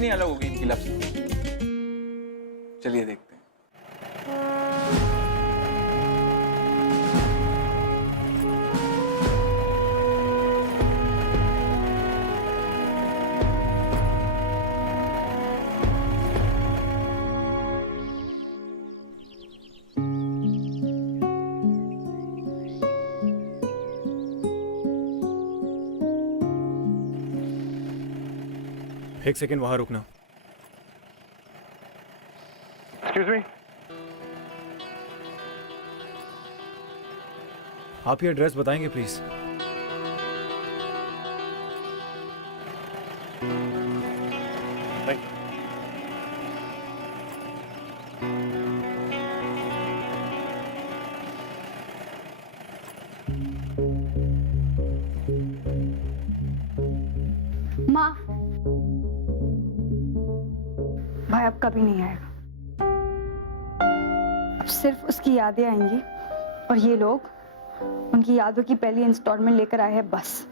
कितनी अलग होगी इनकी लव स्टोरी। चलिए देखते हैं। एक सेकेंड वहां रुकना। एक्सक्यूज मी, आप ये एड्रेस बताएंगे प्लीज? माँ, भाई अब कभी नहीं आएगा। अब सिर्फ उसकी यादें आएंगी और ये लोग उनकी यादों की पहली इंस्टॉलमेंट लेकर आए हैं बस।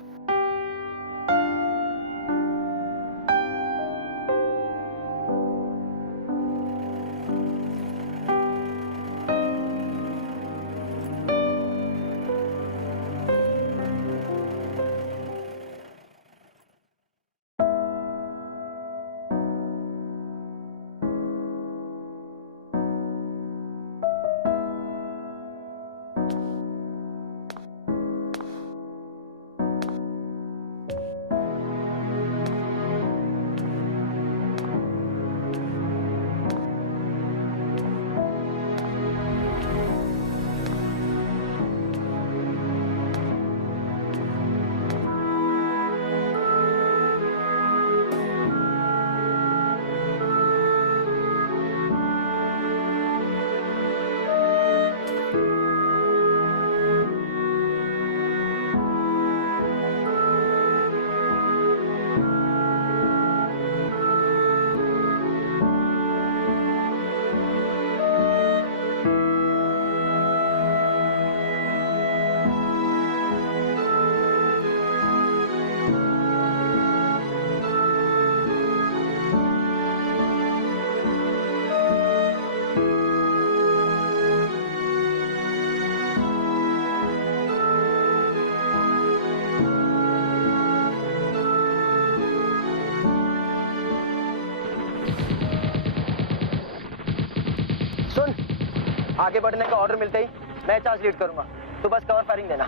आगे बढ़ने का ऑर्डर मिलते ही मैं चार्ज लीड करूंगा, तो बस कवर फायरिंग देना।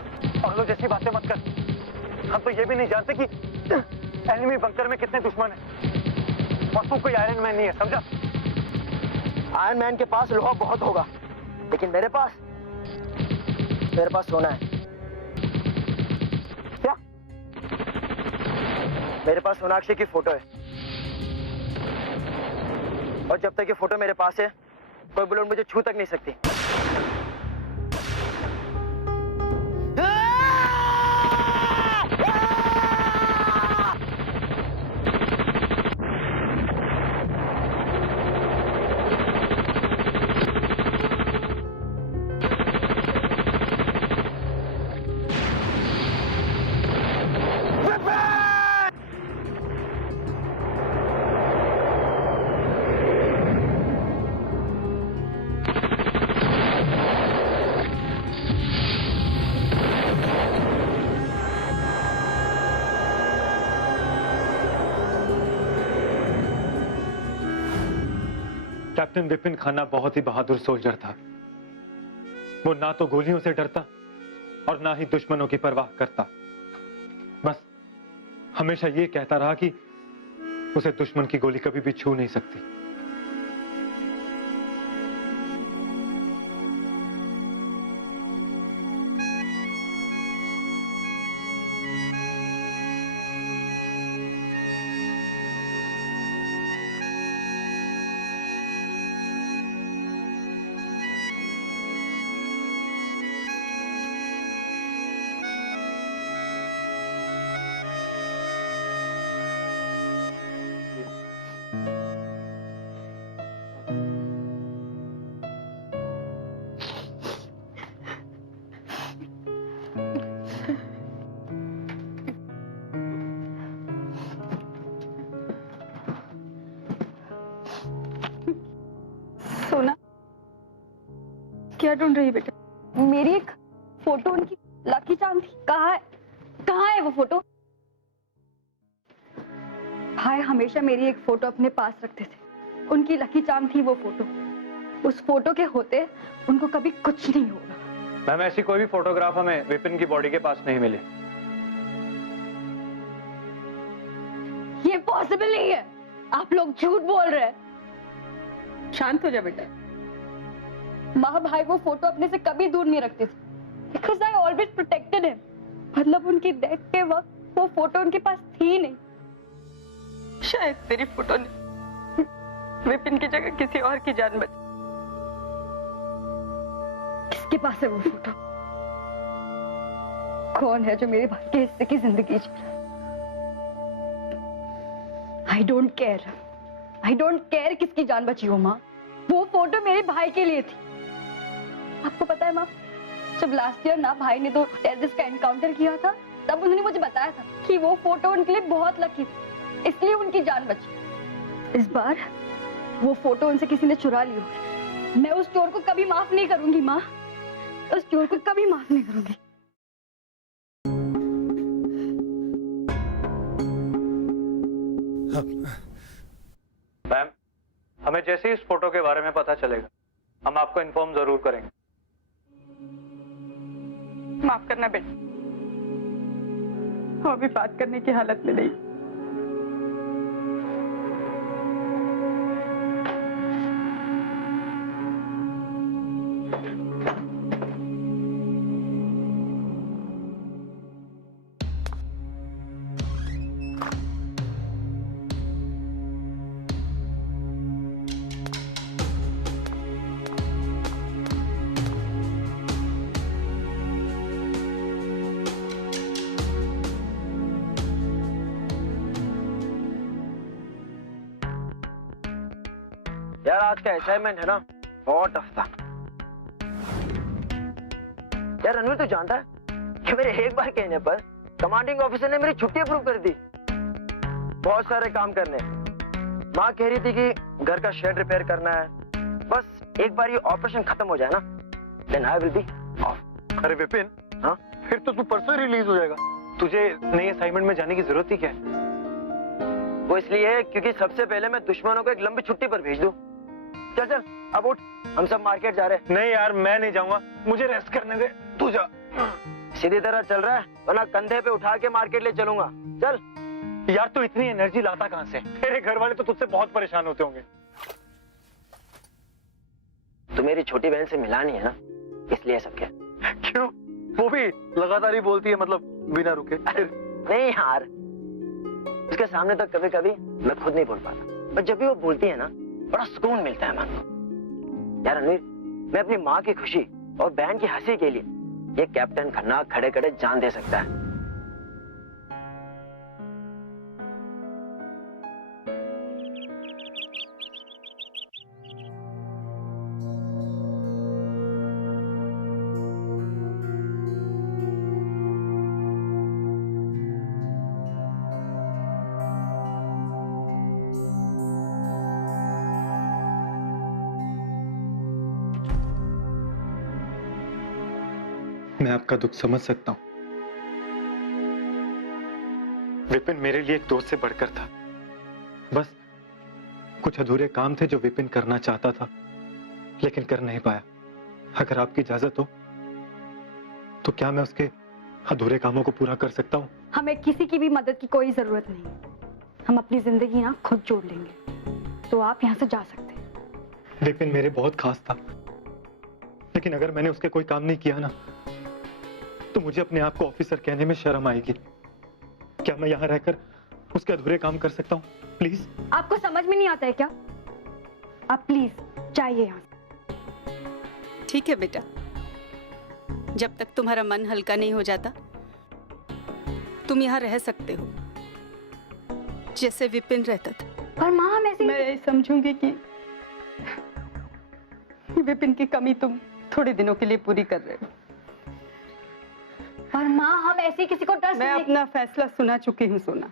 और लोग जैसी बातें मत कर। हम तो ये भी नहीं जानते कि एनिमी बंकर में कितने दुश्मन हैं। और तू कोई आयरन मैन नहीं है, समझा? आयरन मैन के पास लोहा बहुत होगा, लेकिन मेरे पास सोना है। क्या? मेरे पास सोनाक्षी की फोटो है, और जब तक ये फोटो मेरे पास है कोई बुलेट मुझे छू तक नहीं सकती। कैप्टन विपिन खन्ना बहुत ही बहादुर सोल्जर था। वो ना तो गोलियों से डरता और ना ही दुश्मनों की परवाह करता। बस हमेशा ये कहता रहा कि उसे दुश्मन की गोली कभी भी छू नहीं सकती। क्या ढूंढ रही बेटा? मेरी एक फोटो, उनकी लकी चार्म थी। कहाँ है वो फोटो? भाई हमेशा मेरी एक फोटो अपने पास रखते थे, उनकी लकी चार्म थी वो फोटो। उस फोटो के होते उनको कभी कुछ नहीं होगा। मैम, ऐसी कोई भी फोटोग्राफ हमें विपिन की बॉडी के पास नहीं मिली। ये पॉसिबल नहीं है, आप लोग झूठ बोल रहे हैं। शांत हो जा बेटा। माँ भाई वो फोटो अपने से कभी दूर नहीं रखते थे, because I always protected him. मतलब उनकी डेथ के वक्त वो फोटो उनके पास थी नहीं। शायद तेरी फोटो ने विपिन की जगह किसी और की जान बचाई। किसके पास है वो फोटो? कौन है जो मेरे भाई के हिस्से की जिंदगी जी रहा है? आई डोंट केयर किसकी जान बची हो माँ। वो फोटो मेरे भाई के लिए थी। आपको पता है माँ, जब लास्ट ईयर ना भाई ने 2 टेररिस्ट का एनकाउंटर किया था, तब उन्होंने मुझे बताया था कि वो फोटो उनके लिए बहुत लकी थी, इसलिए उनकी जान बची। इस बार वो फोटो उनसे किसी ने चुरा ली होगी। मैं उस चोर को कभी माफ नहीं करूंगी माँ, उस चोर को कभी माफ नहीं करूंगी। मैम, हमें जैसे ही इस फोटो के बारे में पता चलेगा, हम आपको इन्फॉर्म जरूर करेंगे। माफ करना बेटा, वो अभी बात करने की हालत में नहीं। यार आज का असाइनमेंट है ना, बहुत टफ था। यार रणवीर, तू जानता है कि मेरे एक बार कहने पर कमांडिंग ऑफिसर ने मेरी छुट्टी अप्रूव कर दी। बहुत सारे काम करने। माँ कह रही थी कि घर का शेड रिपेयर करना है। बस एक बार ये ऑपरेशन खत्म हो जाए ना, then I will be off. अरे विपिन, हाँ, फिर तो तू परसों रिलीज हो जाएगा। तुझे नई असाइनमेंट में जाने की जरूरत ही क्या है? वो इसलिए क्योंकि सबसे पहले मैं दुश्मनों को एक लंबी छुट्टी पर भेज दूं। चल चल अब उठ, हम सब मार्केट जा रहे हैं। नहीं यार, मैं नहीं जाऊंगा, मुझे रेस्ट करने दे, तू जा। सीधी तरह चल रहा है, वरना कंधे पे उठा के मार्केट ले चलूंगा। चल। यार तू इतनी एनर्जी लाता कहां से? तेरे घर वाले तो तुझसे बहुत परेशान होते होंगे। तू मेरी छोटी बहन से मिला नहीं है ना, इसलिए सब क्या। क्यों? वो भी लगातार ही बोलती है, मतलब बिना रुके। नहीं यार, उसके सामने तो कभी कभी मैं खुद नहीं बोल पाता, पर जब भी वो बोलती है ना, बड़ा सुकून मिलता है मन को। यार रणवीर, मैं अपनी माँ की खुशी और बहन की हंसी के लिए ये कैप्टन खन्ना खड़े खड़े जान दे सकता है। मैं आपका दुख समझ सकता हूं। विपिन मेरे लिए एक दोस्त से बढ़कर था। बस कुछ अधूरे काम थे जो विपिन करना चाहता था, लेकिन कर नहीं पाया। अगर आपकी इजाजत हो तो क्या मैं उसके अधूरे कामों को पूरा कर सकता हूं? हमें किसी की भी मदद की कोई जरूरत नहीं। हम अपनी जिंदगी ना खुद जोड़ लेंगे, तो आप यहाँ से जा सकते हैं। विपिन मेरे बहुत खास था, लेकिन अगर मैंने उसके कोई काम नहीं किया ना, तो मुझे अपने आप को ऑफिसर कहने में शर्म आएगी। क्या मैं यहाँ रहकर उसके अधूरे काम कर सकता हूँ? प्लीज। आपको समझ में नहीं आता है क्या? आप प्लीज जाइए यहाँ से। ठीक है बेटा, जब तक तुम्हारा मन हल्का नहीं हो जाता तुम यहाँ रह सकते हो, जैसे विपिन रहता था। पर माँ, हम ऐसे मैं यही समझूंगी कि विपिन की कमी तुम थोड़े दिनों के लिए पूरी कर रहे हो। पर माँ, हम ऐसे किसी को ट्रस्ट मैं नहीं। अपना फैसला सुना चुकी हूँ सोना।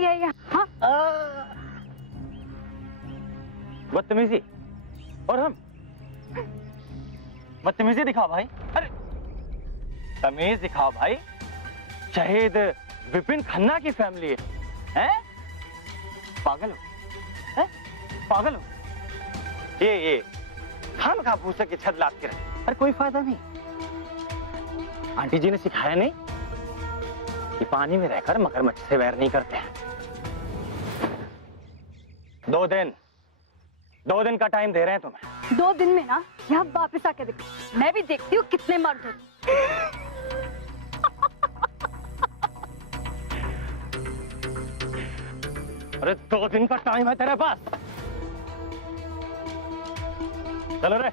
बदतमीजी है ये? हाँ, बदतमीजी? और हम बदतमीजी दिखाओ भाई। अरे तमीज दिखाओ भाई। शहीद विपिन खन्ना की फैमिली है, हैं? पागल हो, हैं? पागल हो? ये हम कहा भूसे की छत लाद के रहे। अरे कोई फायदा नहीं। आंटी जी ने सिखाया नहीं कि पानी में रहकर मगरमच्छ से वैर नहीं करते हैं। 2 दिन का टाइम दे रहे हैं तुम्हें। 2 दिन में ना यहाँ वापस आके देखो, मैं भी देखती हूँ कितने मर्द होते। अरे 2 दिन का टाइम है तेरे पास। चलो रे।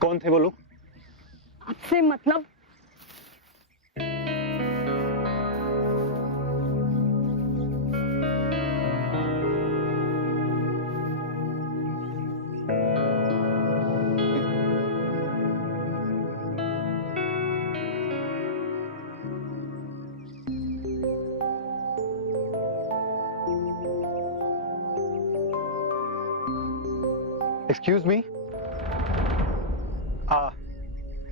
कौन थे वो लोग? आपसे मतलब? एक्सक्यूज मी,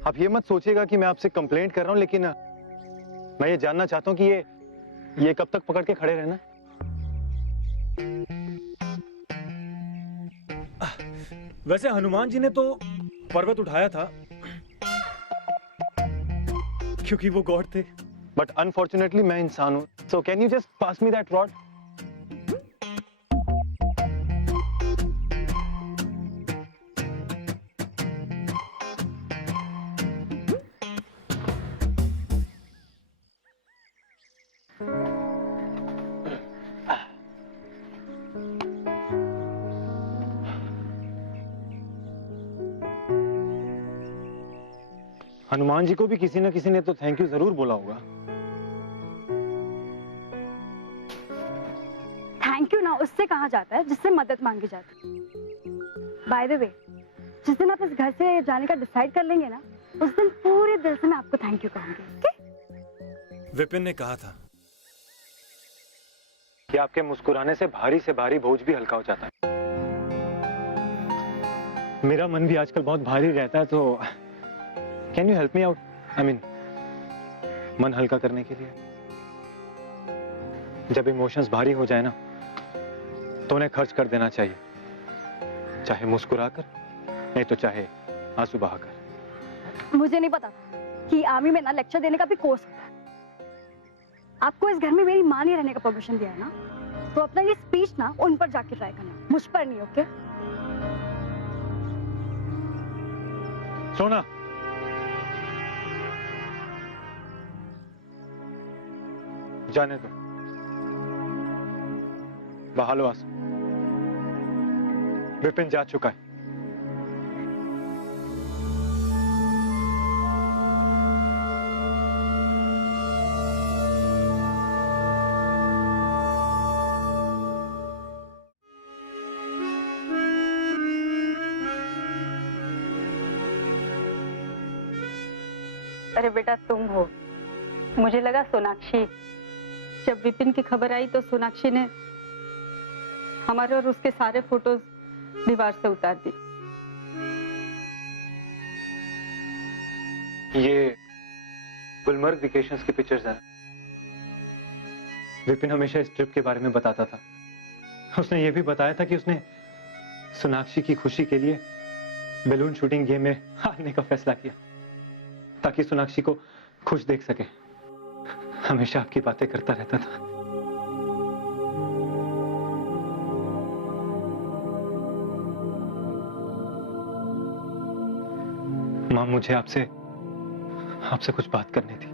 आप ये मत सोचिएगा कि मैं आपसे कंप्लेंट कर रहा हूं, लेकिन मैं ये जानना चाहता हूं कि ये कब तक पकड़ के खड़े रहना? वैसे हनुमान जी ने तो पर्वत उठाया था क्योंकि वो गॉड थे। बट अनफॉर्चुनेटली मैं इंसान हूं, so can you just pass me that rod? Hanuman ji को भी किसी न किसी ने तो थैंक यू जरूर बोला होगा। थैंक यू ना उससे कहा जाता है जिससे मदद मांगी जाती है। बाय द वे, जिस दिन आप इस घर से जाने का डिसाइड कर लेंगे ना, उस दिन पूरे दिल से मैं आपको थैंक यू कहूंगी। ओके? विपिन ने कहा था कि आपके मुस्कुराने से भारी बोझ भी हल्का हो जाता है। मेरा मन भी आजकल बहुत भारी रहता है, तो can you help me out? I mean मन हल्का करने के लिए। जब इमोशंस भारी हो जाए ना, तो उन्हें खर्च कर देना चाहिए, चाहे मुस्कुराकर, नहीं तो चाहे आंसू बहाकर। मुझे नहीं पता कि आर्मी में ना लेक्चर देने का भी कोर्स होता है। आपको इस घर में मेरी मां नहीं रहने का परमिशन दिया है ना, तो अपना ये स्पीच ना उन पर जाके ट्राई करना, मुझ पर नहीं। ओके? सोना, जाने दो, बहा लो आंसू। विपिन जा चुका है। अरे बेटा तुम हो, मुझे लगा सोनाक्षी। जब विपिन की खबर आई तो सोनाक्षी ने हमारे और उसके सारे फोटोज दीवार से उतार दी। ये गुलमर्ग वेकेशंस की पिक्चर्स हैं। विपिन हमेशा इस ट्रिप के बारे में बताता था। उसने ये भी बताया था कि उसने सोनाक्षी की खुशी के लिए बैलून शूटिंग गेम में हारने का फैसला किया, ताकि सोनाक्षी को खुश देख सके। हमेशा आपकी बातें करता रहता था। मां, मुझे आपसे कुछ बात करनी थी।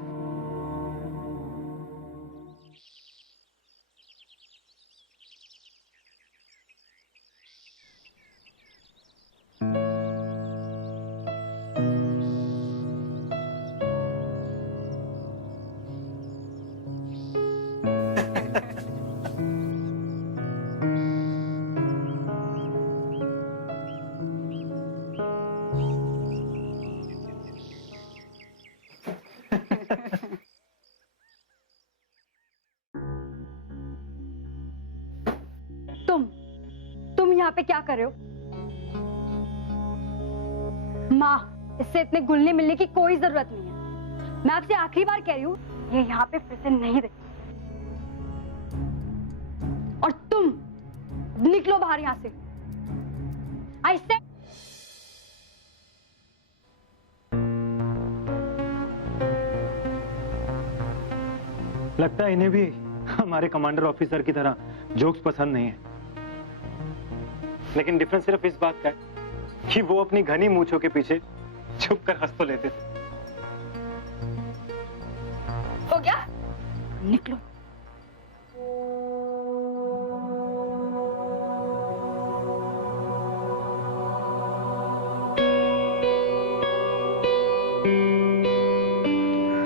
यहाँ पे क्या कर रहे हो? माँ, इससे इतने घुलने मिलने की कोई जरूरत नहीं है। मैं आपसे आखिरी बार कह रही हूँ, ये यहाँ पे फिर से नहीं रहे। और तुम निकलो बाहर यहाँ से। आई सेड लगता है इन्हें भी हमारे कमांडर ऑफिसर की तरह जोक्स पसंद नहीं है। लेकिन डिफरेंस सिर्फ इस बात का है कि वो अपनी घनी मूंछों के पीछे छुप कर हंस तो लेते थे। हो गया, निकलो।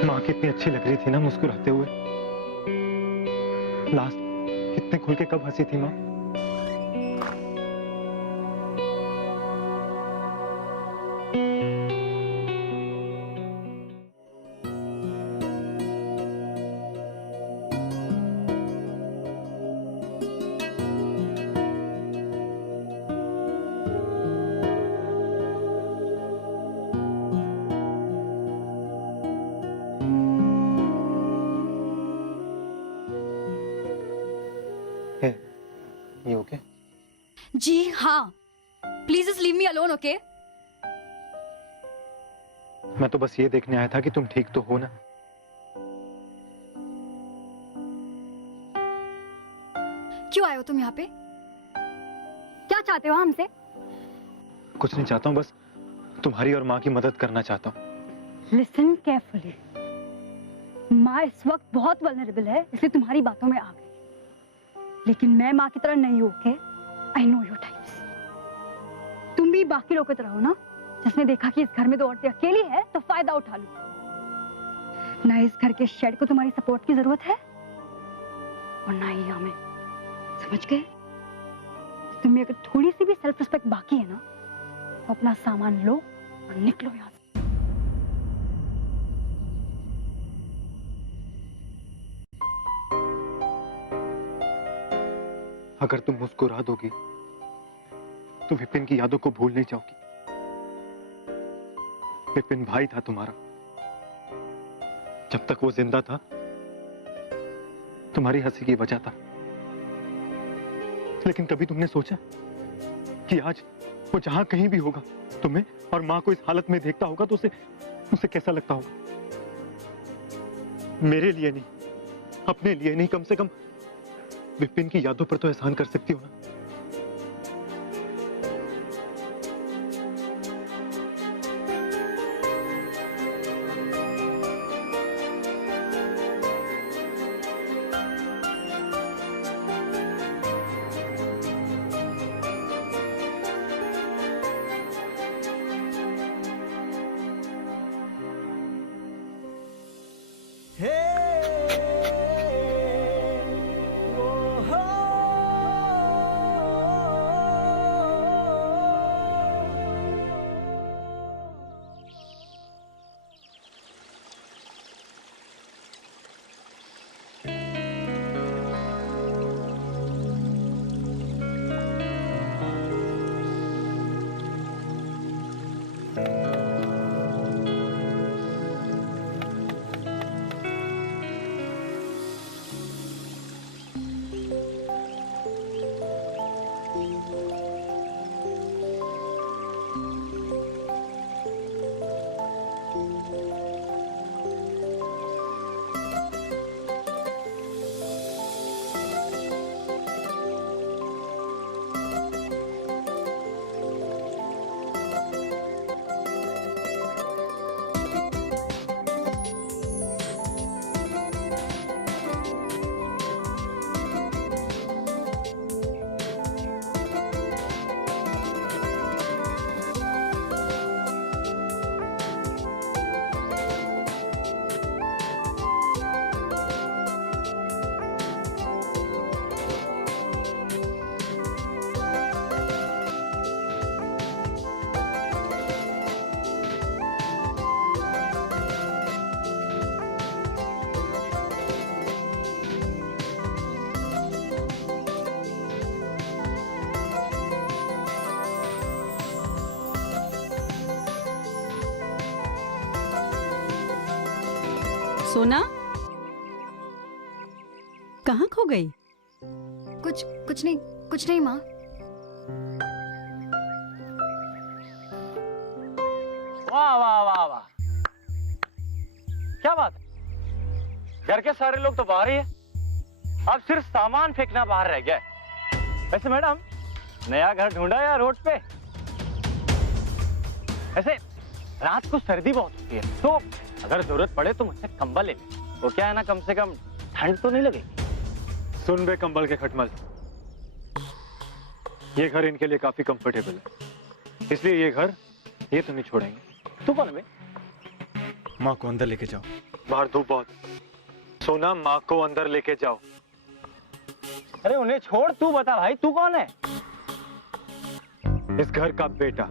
माँ कितनी अच्छी लग रही थी ना मुस्कुराते हुए। लास्ट कितने खुल के कब हंसी थी माँ। ये ओके? जी हाँ, please just leave me alone, okay? मैं तो बस ये देखने आया था कि तुम ठीक तो हो ना। क्यों आए हो तुम यहाँ पे? क्या चाहते हो हमसे? कुछ नहीं चाहता हूँ, बस तुम्हारी और माँ की मदद करना चाहता हूँ। Listen carefully. माँ इस वक्त बहुत वल्नरेबल है, इसलिए तुम्हारी बातों में आ गई। लेकिन मैं माँ की तरह नहीं हूँ, okay? I know your types. तुम भी बाकी लोगों की तरह हो ना, जिसने देखा कि इस घर में दो औरतें अकेली है तो फायदा उठा लो। ना इस घर के शेड को तुम्हारी सपोर्ट की जरूरत है और ना ही हमें, समझ गए? तुम्हें अगर थोड़ी सी भी सेल्फ रिस्पेक्ट बाकी है ना, तो अपना सामान लो और निकलो यहाँ से। अगर तुम मुस्कुरा दोगी तो विपिन की यादों को भूल नहीं जाओगी। विपिन भाई था तुम्हारा। जब तक वो जिंदा था, तुम्हारी हंसी की वजह था। लेकिन कभी तुमने सोचा कि आज वो जहां कहीं भी होगा, तुम्हें और मां को इस हालत में देखता होगा तो उसे कैसा लगता होगा? मेरे लिए नहीं, अपने लिए नहीं, कम से कम विपिन की यादों पर तो एहसान कर सकती हो ना। सोना कहाँ खो गई? कुछ नहीं माँ। वाह वाह वाह वाह, क्या बात है, घर के सारे लोग तो बाहर ही है, अब सिर्फ सामान फेंकना बाहर रह गया है। वैसे मैडम, नया घर ढूंढा या रोड पे? ऐसे रात को सर्दी बहुत होती है, तो अगर जरूरत पड़े तो मुझसे कंबल ले ले, वो क्या है ना, कम से कम ठंड तो नहीं लगेगी। सुन बे कंबल के खटमल, ये घर इनके लिए काफी कंफर्टेबल है, इसलिए ये घर ये तो नहीं छोड़ेंगे। तू कौन है बे? माँ को अंदर लेके जाओ। बाहर धूप बहुत। सोना, माँ को अंदर लेके जाओ। अरे उन्हें छोड़, तू बता भाई, तू कौन है? इस घर का बेटा।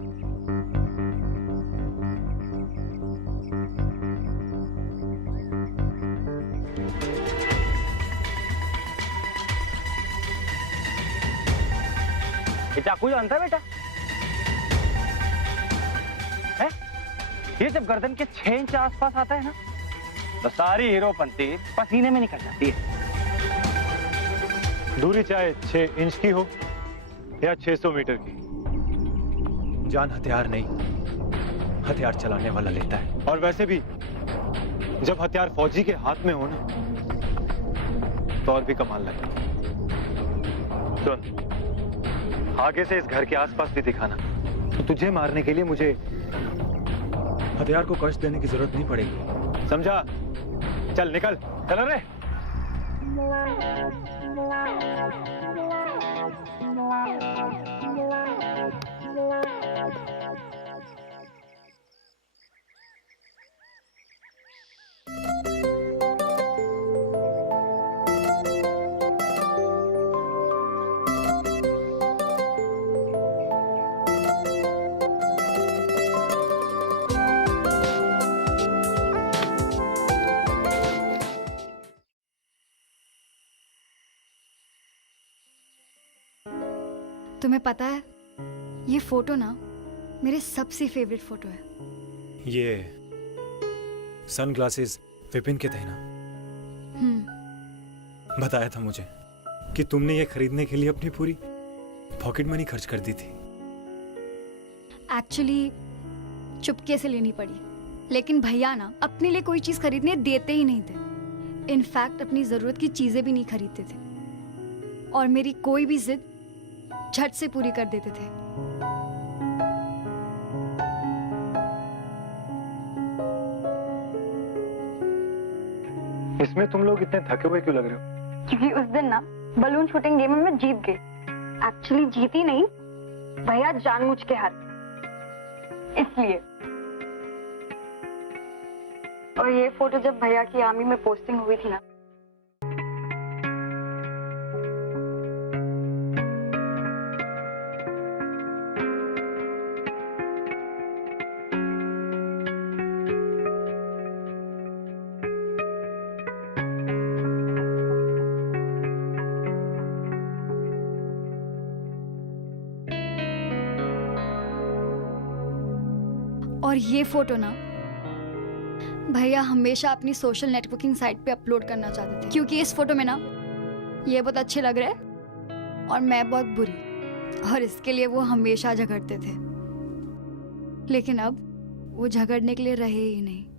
ये चाकू जानता है बेटा? है? ये जब गर्दन के 6 इंच आसपास आता है ना, तो सारी हीरोपंती पसीने में निकल जाती है। दूरी चाहे 6 इंच की हो या 600 मीटर की, जान हथियार नहीं, हथियार चलाने वाला लेता है। और वैसे भी जब हथियार फौजी के हाथ में हो ना, तो और भी कमाल लगे। सुन, आगे से इस घर के आसपास भी दिखाना, तो तुझे मारने के लिए मुझे हथियार को कष्ट देने की जरूरत नहीं पड़ेगी। समझा? चल निकल। चलो रे। तुम्हें पता है, ये फोटो ना मेरे सबसे फेवरेट फोटो है। ये सनग्लासेस विपिन के थे ना? बताया था मुझे कि तुमने ये खरीदने के लिए अपनी पूरी पॉकेट मनी खर्च कर दी थी। एक्चुअली चुपके से लेनी पड़ी, लेकिन भैया ना अपने लिए कोई चीज खरीदने देते ही नहीं थे। इनफैक्ट अपनी जरूरत की चीजें भी नहीं खरीदते थे, और मेरी कोई भी जिद झट से पूरी कर देते थे। इसमें तुम लोग इतने थके हुए क्यों लग रहे हो? क्योंकि उस दिन ना बलून शूटिंग गेम में मैं जीत गई। एक्चुअली जीती नहीं, भैया जानबूझ के हार, इसलिए। और ये फोटो जब भैया की आर्मी में पोस्टिंग हुई थी ना, और ये फोटो ना भैया हमेशा अपनी सोशल नेटवर्किंग साइट पे अपलोड करना चाहते थे, क्योंकि इस फोटो में ना ये बहुत अच्छे लग रहे हैं और मैं बहुत बुरी, और इसके लिए वो हमेशा झगड़ते थे। लेकिन अब वो झगड़ने के लिए रहे ही नहीं।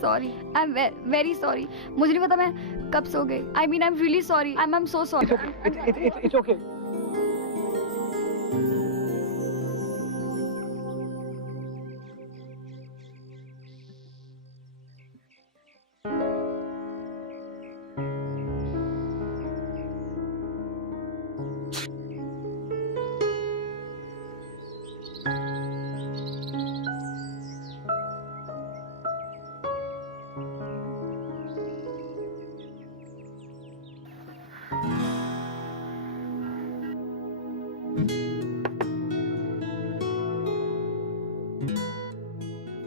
Sorry, I am very sorry. मुझे नहीं पता मैं कब सो गई। I mean I am really sorry, I am so sorry. It's okay.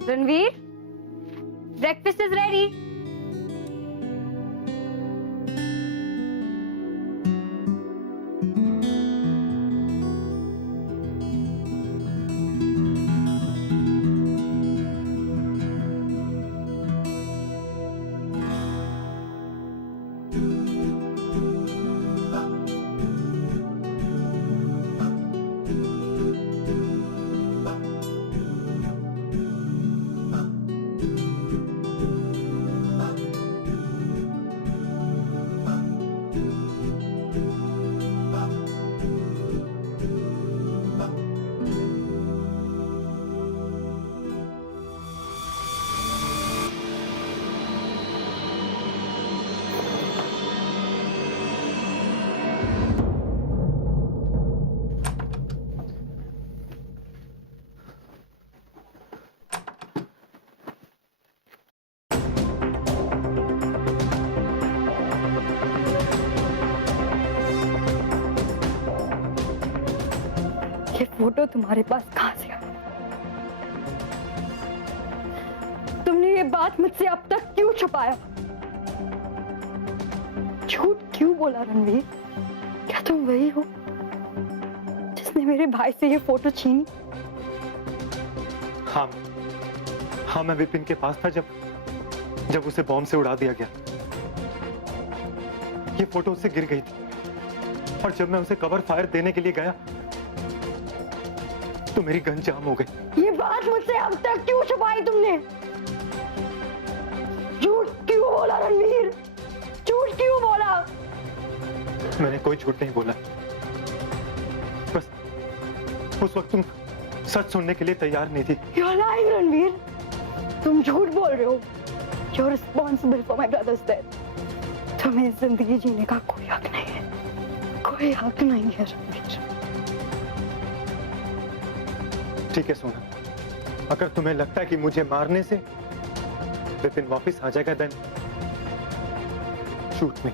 Ranveer, breakfast is ready. ये फोटो तुम्हारे पास कहां से आया? तुमने ये बात मुझसे अब तक क्यों छुपाया? झूठ क्यों बोला रणवीर? क्या तुम वही हो जिसने मेरे भाई से ये फोटो छीनी? हाँ, मैं विपिन के पास था जब उसे बॉम्ब से उड़ा दिया गया। ये फोटो उससे गिर गई थी और जब मैं उसे कवर फायर देने के लिए गया तो मेरी गन जाम हो गई। ये बात मुझसे अब तक क्यों छुपाई तुमने? झूठ क्यों बोला रणवीर? झूठ क्यों बोला? मैंने कोई झूठ नहीं बोला, बस उस वक्त तुम सच सुनने के लिए तैयार नहीं थी। You're lying, Ranveer. तुम झूठ बोल रहे हो। You're responsible for my brother's death. तुम्हें जिंदगी जीने का कोई हक नहीं है, कोई हक नहीं है रणवीर। ठीक है सोना, अगर तुम्हें लगता है कि मुझे मारने से विपिन वापस आ जाएगा देन शूट मी।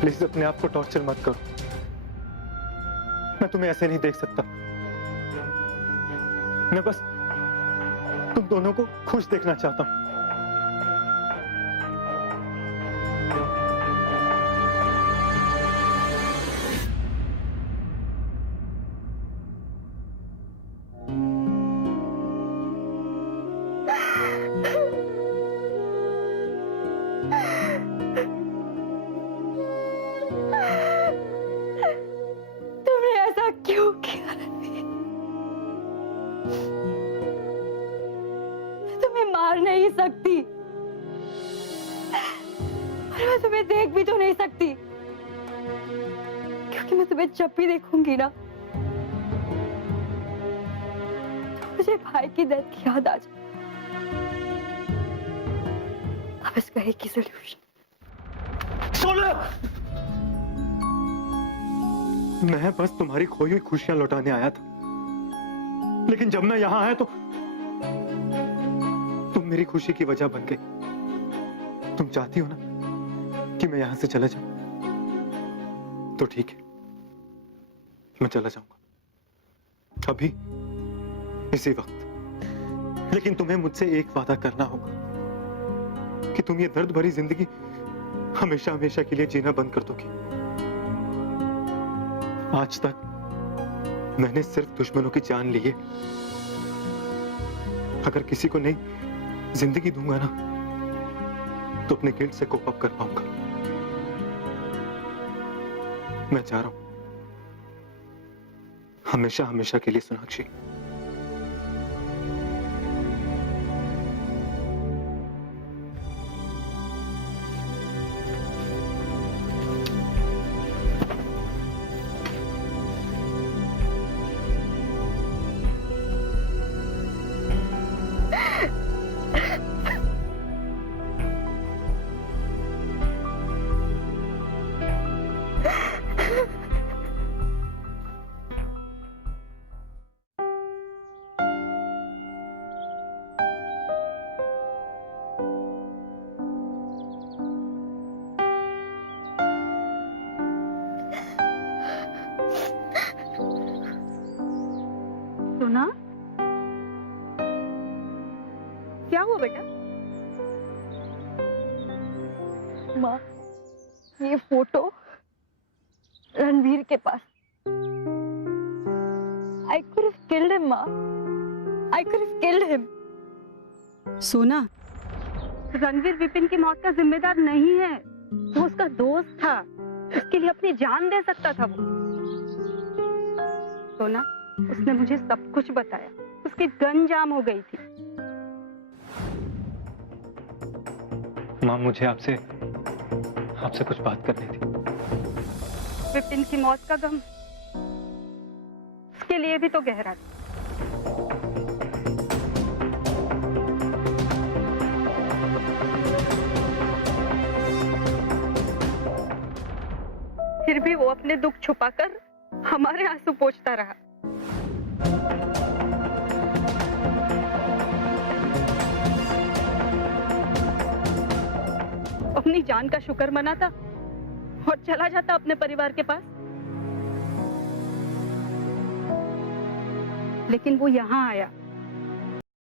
प्लीज अपने आप को टॉर्चर मत करो, मैं तुम्हें ऐसे नहीं देख सकता। मैं बस तुम दोनों को खुश देखना चाहता हूं। तुमने ऐसा क्यों किया रणवीर? मैं तुम्हें मार नहीं सकती और मैं तुम्हें देख भी तो नहीं सकती, क्योंकि मैं तुम्हें जब भी देखूंगी ना तो मुझे भाई की डेथ की याद आ जाए। अब इसका एक ही सोल्यूशन। मैं बस तुम्हारी खोई हुई खुशियां लौटाने आया था, लेकिन जब मैं यहां आया तो तुम मेरी खुशी की वजह बन गई। तुम चाहती हो ना कि मैं यहां से चला जाऊं, तो ठीक है, मैं चला जाऊंगा अभी इसी वक्त। लेकिन तुम्हें मुझसे एक वादा करना होगा कि तुम ये दर्द भरी जिंदगी हमेशा हमेशा के लिए जीना बंद कर दोगी। आज तक मैंने सिर्फ दुश्मनों की जान ली है। अगर किसी को नई जिंदगी दूंगा ना तो अपने गिल्ट से कोप अप कर पाऊंगा। मैं जा रहा हूं, हमेशा हमेशा के लिए सोनाक्षी। सोना, क्या हुआ बेटा? माँ, ये फोटो रणवीर के पास। I could have killed him, माँ। I could have killed him. सोना, रणवीर विपिन की मौत का जिम्मेदार नहीं है। वो उसका दोस्त था, उसके लिए अपनी जान दे सकता था वो। सोना, उसने मुझे सब कुछ बताया। उसकी गन जाम हो गई थी। माँ, मुझे आपसे कुछ बात करनी थी। विपिन की मौत का गम उसके लिए भी तो गहरा था। फिर भी वो अपने दुख छुपाकर हमारे आंसू पोंछता रहा। अपनी जान का शुक्र मनाता और चला जाता अपने परिवार के पास। लेकिन वो यहाँ आया